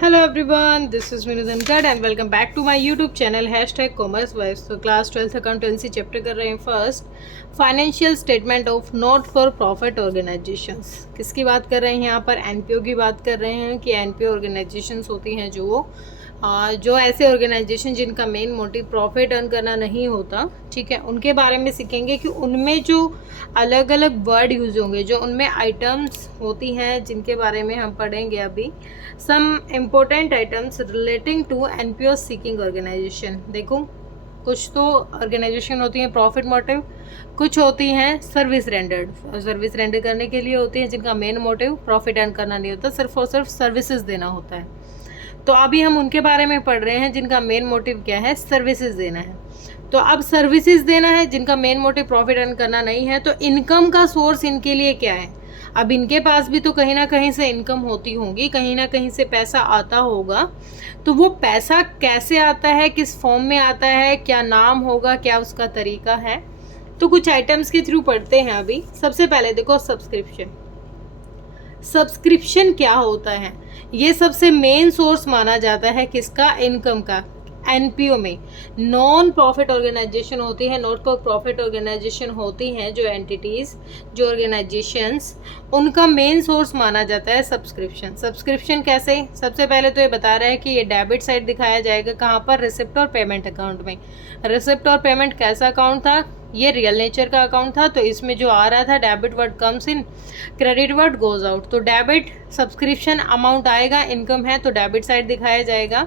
Hello everyone, this is Vinod Ankad and welcome back to my YouTube channel #Commerce Vibes। तो class 12th accountancy chapter कर रहे हैं first, financial statement of not for profit organisations. किसकी बात कर रहे हैं यहाँ पर? एनपीओ की बात कर रहे हैं कि एनपीओ ऑर्गेनाइजेशंस होती हैं जो ऐसे ऑर्गेनाइजेशन जिनका मेन मोटिव प्रॉफिट अर्न करना नहीं होता, ठीक है, उनके बारे में सीखेंगे कि उनमें जो अलग अलग वर्ड यूज होंगे, जो उनमें आइटम्स होती हैं जिनके बारे में हम पढ़ेंगे अभी। Some important items relating to NPO seeking organisation. देखो, कुछ तो ऑर्गेनाइजेशन होती हैं प्रॉफिट मोटिव, कुछ होती हैं सर्विस रेंडर्ड। सर्विस रेंडर करने के लिए होती हैं जिनका मेन मोटिव प्रॉफिट अर्न करना नहीं होता, सिर्फ और सिर्फ सर्विसेज देना होता है। तो अभी हम उनके बारे में पढ़ रहे हैं जिनका मेन मोटिव क्या है, सर्विसेज देना है। तो अब सर्विसेज देना है जिनका मेन मोटिव प्रॉफिट अर्न करना नहीं है, तो इनकम का सोर्स इनके लिए क्या है? अब इनके पास भी तो कहीं ना कहीं से इनकम होती होगी, कहीं ना कहीं से पैसा आता होगा। तो वो पैसा कैसे आता है, किस फॉर्म में आता है, क्या नाम होगा, क्या उसका तरीका है, तो कुछ आइटम्स के थ्रू पढ़ते हैं अभी। सबसे पहले देखो, सब्सक्रिप्शन क्या होता है? ये सबसे मेन सोर्स माना जाता है किसका? इनकम का। एनपीओ में नॉन प्रॉफिट ऑर्गेनाइजेशन होती है, नॉट फॉर प्रॉफिट ऑर्गेनाइजेशन होती हैं, जो एंटिटीज, जो ऑर्गेनाइजेशंस, उनका मेन सोर्स माना जाता है सब्सक्रिप्शन। सब्सक्रिप्शन कैसे? सबसे पहले तो ये बता रहा है कि ये डेबिट साइड दिखाया जाएगा कहाँ पर? रिसिप्ट और पेमेंट अकाउंट में। रिसिप्ट और पेमेंट कैसा अकाउंट था? ये रियल नेचर का अकाउंट था। तो इसमें जो आ रहा था, debit word comes in, credit word goes out. तो डेबिट सब्सक्रिप्शन अमाउंट आएगा, इनकम है तो डेबिट साइड दिखाया जाएगा।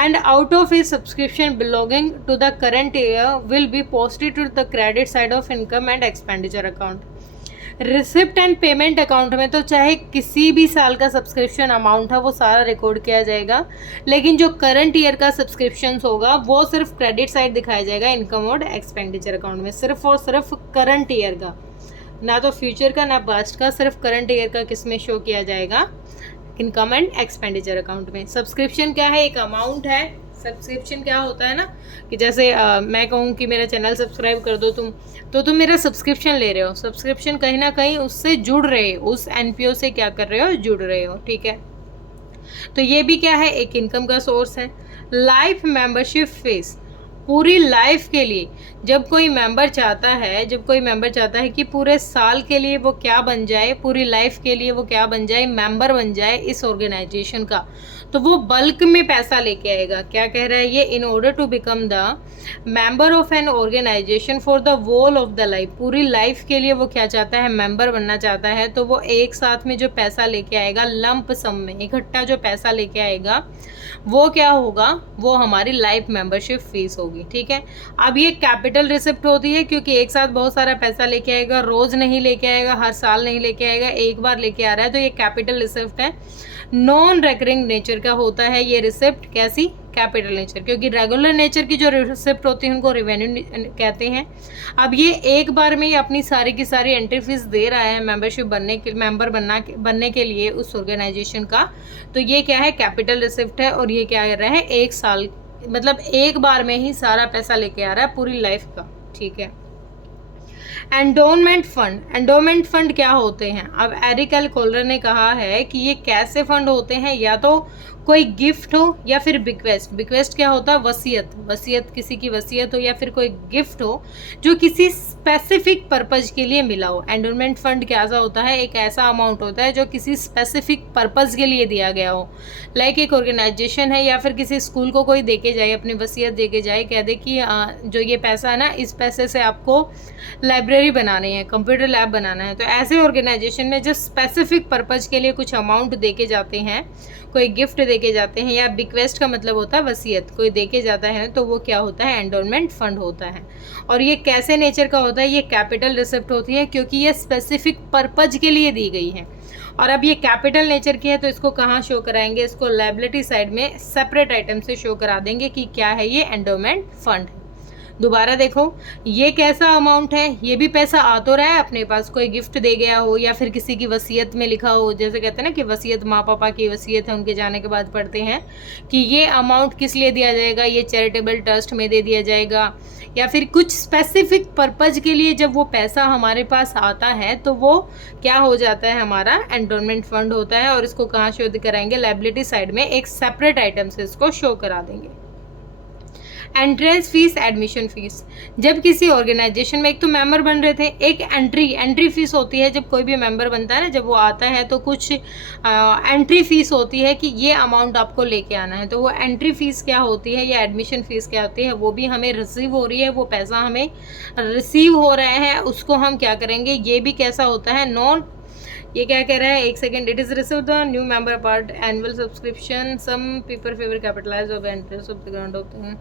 And out of his subscription belonging to the current year will be posted to the credit side of income and expenditure account। Receipt and payment account में तो चाहे किसी भी साल का सब्सक्रिप्शन अमाउंट है वो सारा रिकॉर्ड किया जाएगा, लेकिन जो करंट ईयर का सब्सक्रिप्शन होगा वो सिर्फ क्रेडिट साइड दिखाया जाएगा इनकम और एक्सपेंडिचर अकाउंट में, सिर्फ और सिर्फ करंट ईयर का, ना तो फ्यूचर का ना पास्ट का, सिर्फ करंट ईयर का किस में शो किया जाएगा? इनकम एंड एक्सपेंडिचर अकाउंट में। सब्सक्रिप्शन क्या है? एक अमाउंट है। सब्सक्रिप्शन क्या होता है ना, कि जैसे मैं कहूँ कि मेरा चैनल सब्सक्राइब कर दो तुम, तो तुम मेरा सब्सक्रिप्शन ले रहे हो। सब्सक्रिप्शन कहीं ना कहीं उससे जुड़ रहे हो, उस एनपीओ से क्या कर रहे हो? जुड़ रहे हो, ठीक है। तो ये भी क्या है? एक इनकम का सोर्स है। लाइफ मेंबरशिप फीस, पूरी लाइफ के लिए जब कोई मेंबर चाहता है कि पूरे साल के लिए वो क्या बन जाए, पूरी लाइफ के लिए वो क्या बन जाए, मेंबर बन जाए इस ऑर्गेनाइजेशन का, तो वो बल्क में पैसा लेके आएगा। क्या कह रहा है ये? In order to become the member of an organisation for the whole of the life, पूरी लाइफ के लिए वो क्या चाहता है? मेंबर बनना चाहता है। तो वो एक साथ में जो पैसा लेके आएगा, लंप सम में इकट्ठा जो पैसा लेके आएगा, वो क्या होगा? वो हमारी लाइफ मेंबरशिप फीस होगी, ठीक है। अब ये कैपिटल रिसिप्ट होती है क्योंकि एक साथ बहुत सारा पैसा लेके आएगा, रोज नहीं लेके आएगा, हर साल नहीं लेके आएगा, एक बार लेके आ रहा है, तो ये कैपिटल रिसिप्ट है। नॉन रेकरिंग नेचर का होता है ये रिसिप्ट। कैसी? कैपिटल नेचर, क्योंकि रेगुलर नेचर की जो रिसिप्ट होती है उनको रेवेन्यू कहते हैं। अब ये एक बार में ही अपनी सारी की सारी एंट्री फीस दे रहा है मेंबरशिप मेंबर बनने के लिए उस ऑर्गेनाइजेशन का, तो ये क्या है? कैपिटल रिसिप्ट है। और ये क्या कर रहा है? एक साल, मतलब एक बार में ही सारा पैसा लेके आ रहा है पूरी लाइफ का, ठीक है। एंडोमेंट फंड क्या होते हैं? अब एरिक एल कोलर ने कहा है कि ये कैसे फंड होते हैं, या तो कोई गिफ्ट हो या फिर बिक्वेस्ट क्या होता है? वसीयत, किसी की वसीयत हो या फिर कोई गिफ्ट हो जो किसी स्पेसिफिक पर्पज के लिए मिला हो। एंडोमेंट फंड कैसा होता है? एक ऐसा अमाउंट होता है जो किसी स्पेसिफिक पर्पज के लिए दिया गया हो। लाइक एक ऑर्गेनाइजेशन है या फिर किसी स्कूल को कोई देके जाए, अपनी वसीयत देके जाए, कह दे कि जो ये पैसा है ना, इस पैसे से आपको लाइब्रेरी बनानी है, कंप्यूटर लैब बनाना है। तो ऐसे ऑर्गेनाइजेशन में जो स्पेसिफिक पर्पज के लिए कुछ अमाउंट देके जाते हैं, कोई गिफ्ट देके जाते हैं, या बिक्वेस्ट का मतलब होता है वसीयत, कोई देके जाता है, तो वो क्या होता है? एंडोमेंट फंड होता है। और ये कैसे नेचर का होता है? ये कैपिटल रिसिप्ट होती है क्योंकि ये स्पेसिफिक पर्पज के लिए दी गई है। और अब ये कैपिटल नेचर की है तो इसको कहाँ शो कराएंगे? इसको लायबिलिटी साइड में सेपरेट आइटम से शो करा देंगे कि क्या है ये? एंडोमेंट फंड है। दोबारा देखो, ये कैसा अमाउंट है, ये भी पैसा आ तो रहा है अपने पास, कोई गिफ्ट दे गया हो या फिर किसी की वसीयत में लिखा हो, जैसे कहते हैं ना कि वसीयत माँ पापा की वसीयत है, उनके जाने के बाद पढ़ते हैं कि ये अमाउंट किस लिए दिया जाएगा, ये चैरिटेबल ट्रस्ट में दे दिया जाएगा, या फिर कुछ स्पेसिफिक पर्पज के लिए जब वो पैसा हमारे पास आता है तो वो क्या हो जाता है, हमारा एंडोनमेंट फंड होता है। और इसको कहाँ शो कराएंगे, लायबिलिटी साइड में एक सेपरेट आइटम से इसको शो करा देंगे। एंट्रेंस फीस, एडमिशन फीस, जब किसी ऑर्गेनाइजेशन में एक तो मेंबर बन रहे थे, एक एंट्री फीस होती है, जब कोई भी मेंबर बनता है ना, जब वो आता है तो कुछ एंट्री फीस होती है कि ये अमाउंट आपको लेके आना है, तो वो एंट्री फीस क्या होती है या एडमिशन फीस क्या होती है, वो भी हमें रिसीव हो रही है, वो पैसा हमें रिसीव हो रहा है, उसको हम क्या करेंगे, ये भी कैसा होता है, नॉन, ये क्या कह रहा है, एक second, it is receive the new member part annual subscription some people favour capitalise of interest of the ground होते हैं,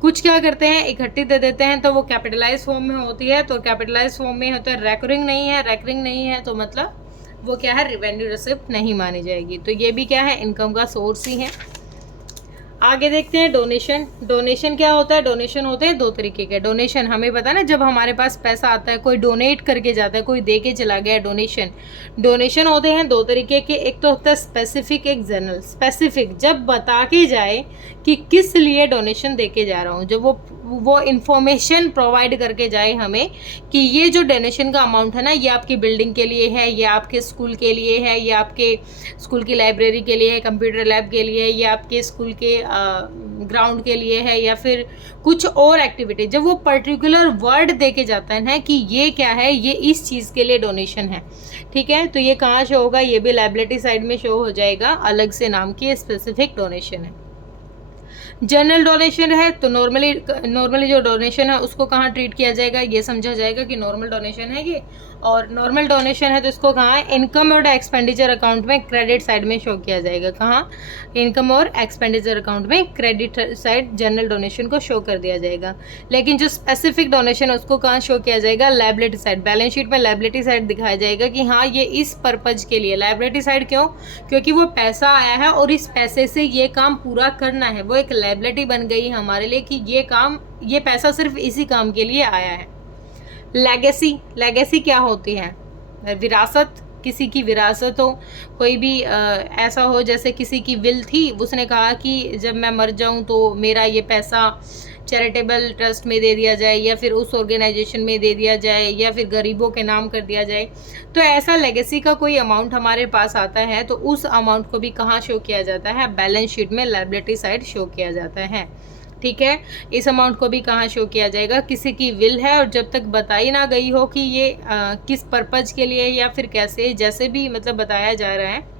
कुछ क्या करते हैं इकट्ठी दे देते हैं, तो वो कैपिटलाइज फॉर्म में होती है, तो कैपिटलाइज फॉर्म में होता है, रेकरिंग नहीं है तो मतलब वो क्या है, रेवेन्यू रिसिप्ट नहीं मानी जाएगी। तो ये भी क्या है, इनकम का सोर्स ही है। आगे देखते हैं डोनेशन। डोनेशन क्या होता है, डोनेशन होते हैं दो तरीके के। डोनेशन हमें पता है ना, जब हमारे पास पैसा आता है, कोई डोनेट करके जाता है, कोई दे के चला गया, डोनेशन। डोनेशन होते हैं दो तरीके के, एक तो होता है स्पेसिफिक, एक जनरल। स्पेसिफिक जब बता के जाए कि किस लिए डोनेशन दे के जा रहा हूँ, जब वो इंफॉर्मेशन प्रोवाइड करके जाए हमें कि ये जो डोनेशन का अमाउंट है ना, ये आपकी बिल्डिंग के लिए है, ये आपके स्कूल के लिए है, ये आपके स्कूल की लाइब्रेरी के लिए है, कंप्यूटर लैब के लिए है, ये आपके स्कूल के ग्राउंड के लिए है, या फिर कुछ और एक्टिविटी, जब वो पर्टिकुलर वर्ड दे के जाता है ना कि ये क्या है, ये इस चीज़ के लिए डोनेशन है, ठीक है, तो ये कहाँ शो होगा, ये भी लायबिलिटी साइड में शो हो जाएगा, अलग से नाम की स्पेसिफिक डोनेशन है। जनरल डोनेशन है तो नॉर्मली जो डोनेशन है उसको कहाँ ट्रीट किया जाएगा, ये समझा जाएगा कि नॉर्मल डोनेशन है ये, और नॉर्मल डोनेशन है तो इसको कहाँ, इनकम और एक्सपेंडिचर अकाउंट में क्रेडिट साइड में शो किया जाएगा। कहाँ, इनकम और एक्सपेंडिचर अकाउंट में क्रेडिट साइड जनरल डोनेशन को शो कर दिया जाएगा। लेकिन जो स्पेसिफिक डोनेशन है उसको कहाँ शो किया जाएगा, लायबिलिटी साइड। बैलेंस शीट में लायबिलिटी साइड दिखाया जाएगा कि हाँ ये इस पर्पज के लिए। लायबिलिटी साइड क्यों, क्योंकि वो पैसा आया है और इस पैसे से ये काम पूरा करना है, वो एक लायबिलिटी बन गई हमारे लिए कि ये पैसा सिर्फ इसी काम के लिए आया है। लेगेसी क्या होती है, विरासत, किसी की विरासत हो, कोई भी ऐसा हो जैसे किसी की विल थी, उसने कहा कि जब मैं मर जाऊं तो मेरा ये पैसा चैरिटेबल ट्रस्ट में दे दिया जाए, या फिर उस ऑर्गेनाइजेशन में दे दिया जाए, या फिर गरीबों के नाम कर दिया जाए। तो ऐसा लेगेसी का कोई अमाउंट हमारे पास आता है तो उस अमाउंट को भी कहाँ शो किया जाता है, बैलेंस शीट में लायबिलिटी साइड शो किया जाता है, ठीक है। इस अमाउंट को भी कहाँ शो किया जाएगा, किसी की विल है और जब तक बताई ना गई हो कि ये किस पर्पज के लिए या फिर कैसे, जैसे भी मतलब बताया जा रहा है,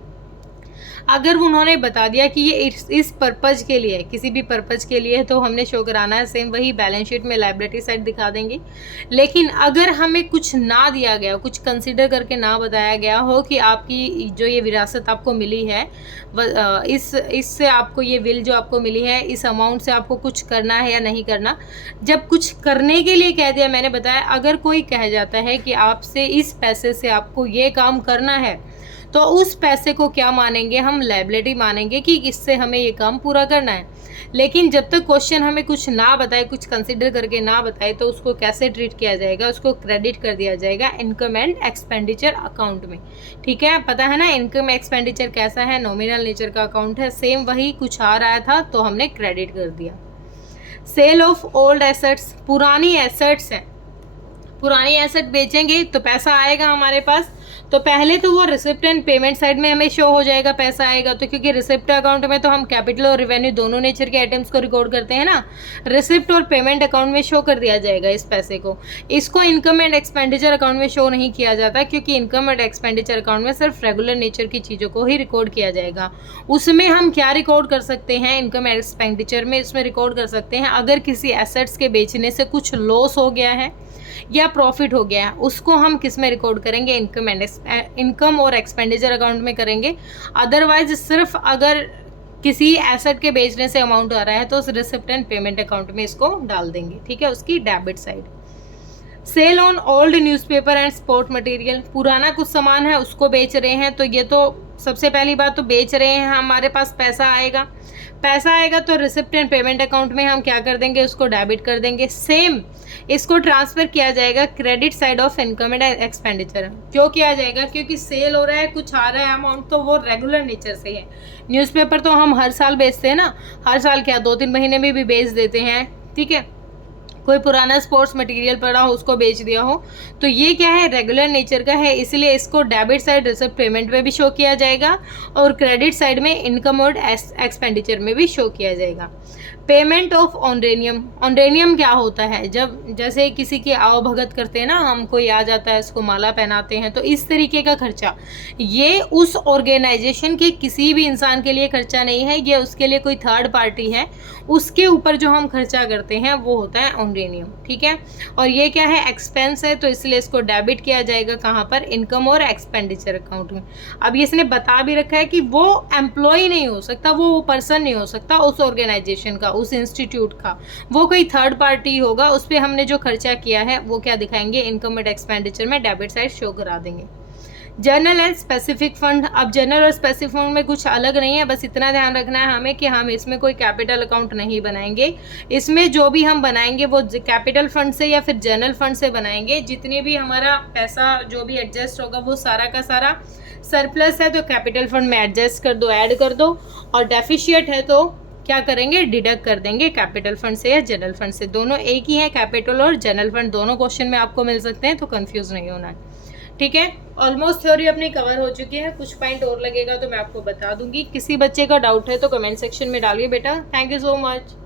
अगर उन्होंने बता दिया कि ये इस पर्पज के लिए, किसी भी पर्पज के लिए, तो हमने शो कराना है, सेम वही बैलेंस शीट में लायबिलिटी साइड दिखा देंगे। लेकिन अगर हमें कुछ ना दिया गया, कुछ कंसीडर करके ना बताया गया हो कि आपकी जो ये विरासत आपको मिली है, इससे आपको ये विल जो आपको मिली है, इस अमाउंट से आपको कुछ करना है या नहीं करना, जब कुछ करने के लिए कह दिया, मैंने बताया अगर कोई कह जाता है कि आपसे इस पैसे से आपको ये काम करना है, तो उस पैसे को क्या मानेंगे हम, लायबिलिटी मानेंगे कि इससे हमें ये काम पूरा करना है। लेकिन जब तक क्वेश्चन हमें कुछ ना बताए, कुछ कंसीडर करके ना बताए, तो उसको कैसे ट्रीट किया जाएगा, उसको क्रेडिट कर दिया जाएगा इनकम एंड एक्सपेंडिचर अकाउंट में, ठीक है। पता है ना इनकम एक्सपेंडिचर कैसा है, नॉमिनल नेचर का अकाउंट है, सेम वही कुछ आ रहा था तो हमने क्रेडिट कर दिया। सेल ऑफ ओल्ड एसेट्स, पुरानी एसेट्स हैं, पुरानी एसेट बेचेंगे तो पैसा आएगा हमारे पास, तो पहले तो वो रिसिप्ट एंड पेमेंट साइड में हमें शो हो जाएगा, पैसा आएगा तो, क्योंकि रिसिप्ट अकाउंट में तो हम कैपिटल और रेवेन्यू दोनों नेचर के आइटम्स को रिकॉर्ड करते हैं ना, रिसिप्ट और पेमेंट अकाउंट में शो कर दिया जाएगा इस पैसे को। इसको इनकम एंड एक्सपेंडिचर अकाउंट में शो नहीं किया जाता, क्योंकि इनकम एंड एक्सपेंडिचर अकाउंट में सिर्फ रेगुलर नेचर की चीज़ों को ही रिकॉर्ड किया जाएगा। उसमें हम क्या रिकॉर्ड कर सकते हैं, इनकम एंड एक्सपेंडिचर में इसमें रिकॉर्ड कर सकते हैं अगर किसी एसेट्स के बेचने से कुछ लॉस हो गया है या प्रॉफिट हो गया है, उसको हम किस में रिकॉर्ड करेंगे, इनकम और एक्सपेंडिचर अकाउंट में करेंगे। अदरवाइज सिर्फ अगर किसी एसेट के बेचने से अमाउंट आ रहा है तो उस रिसिप्ट एंड पेमेंट अकाउंट में इसको डाल देंगे, ठीक है, उसकी debit side. Sale on old newspaper and sport material, पुराना कुछ सामान है उसको बेच रहे हैं, तो ये तो सबसे पहली बात तो बेच रहे हैं, हमारे पास पैसा आएगा तो रिसिप्ट एंड पेमेंट अकाउंट में हम क्या कर देंगे, उसको डेबिट कर देंगे। सेम इसको ट्रांसफ़र किया जाएगा credit side of income and expenditure. क्यों किया जाएगा, क्योंकि सेल हो रहा है, कुछ आ रहा है अमाउंट, तो वो रेगुलर नेचर से है। न्यूज़पेपर तो हम हर साल बेचते हैं ना, हर साल क्या 2-3 महीने में भी बेच देते हैं, ठीक है। कोई पुराना स्पोर्ट्स मटेरियल पड़ा हो उसको बेच दिया हो, तो ये क्या है, रेगुलर नेचर का है, इसलिए इसको डेबिट साइड रिसिप्ट पेमेंट में भी शो किया जाएगा और क्रेडिट साइड में इनकम और एक्सपेंडिचर में भी शो किया जाएगा। पेमेंट ऑफ ऑनरेनियम क्या होता है, जब जैसे किसी की आवभगत करते हैं ना हम, कोई आ जाता है उसको माला पहनाते हैं, तो इस तरीके का खर्चा ये उस ऑर्गेनाइजेशन के किसी भी इंसान के लिए खर्चा नहीं है, ये उसके लिए कोई थर्ड पार्टी है, उसके ऊपर जो हम खर्चा करते हैं वो होता है ऑनरेनियम, ठीक है। और ये क्या है, एक्सपेंस है, तो इसलिए इसको डेबिट किया जाएगा कहाँ पर, इनकम और एक्सपेंडिचर अकाउंट में। अब इसने बता भी रखा है कि वो एम्प्लॉय नहीं हो सकता, वो पर्सन नहीं हो सकता उस ऑर्गेनाइजेशन का, उस इंस्टीट्यूट का, वो कोई थर्ड पार्टी होगा, उस पर हमने जो खर्चा किया है वो क्या दिखाएंगे, इनकम एंड एक्सपेंडिचर में डेबिट साइड शो करा देंगे। जनरल एंड स्पेसिफिक फंड, अब जनरल और स्पेसिफिक फंड में कुछ अलग नहीं है, बस इतना ध्यान रखना है हमें कि हम इसमें कोई कैपिटल अकाउंट नहीं बनाएंगे। इसमें जो भी हम बनाएंगे वो कैपिटल फंड से या फिर जनरल फंड से बनाएंगे। जितने भी हमारा पैसा जो भी एडजस्ट होगा वो सारा का सारा सरप्लस है तो कैपिटल फंड में एडजस्ट कर दो, ऐड कर दो, और डेफिशिएट है तो क्या करेंगे, डिडक्ट कर देंगे कैपिटल फंड से या जनरल फंड से। दोनों एक ही है, कैपिटल और जनरल फंड दोनों क्वेश्चन में आपको मिल सकते हैं, तो कंफ्यूज नहीं होना है, ठीक है। ऑलमोस्ट थ्योरी अपनी कवर हो चुकी है, कुछ पॉइंट और लगेगा तो मैं आपको बता दूंगी। किसी बच्चे का डाउट है तो कमेंट सेक्शन में डालिए बेटा। Thank you so much.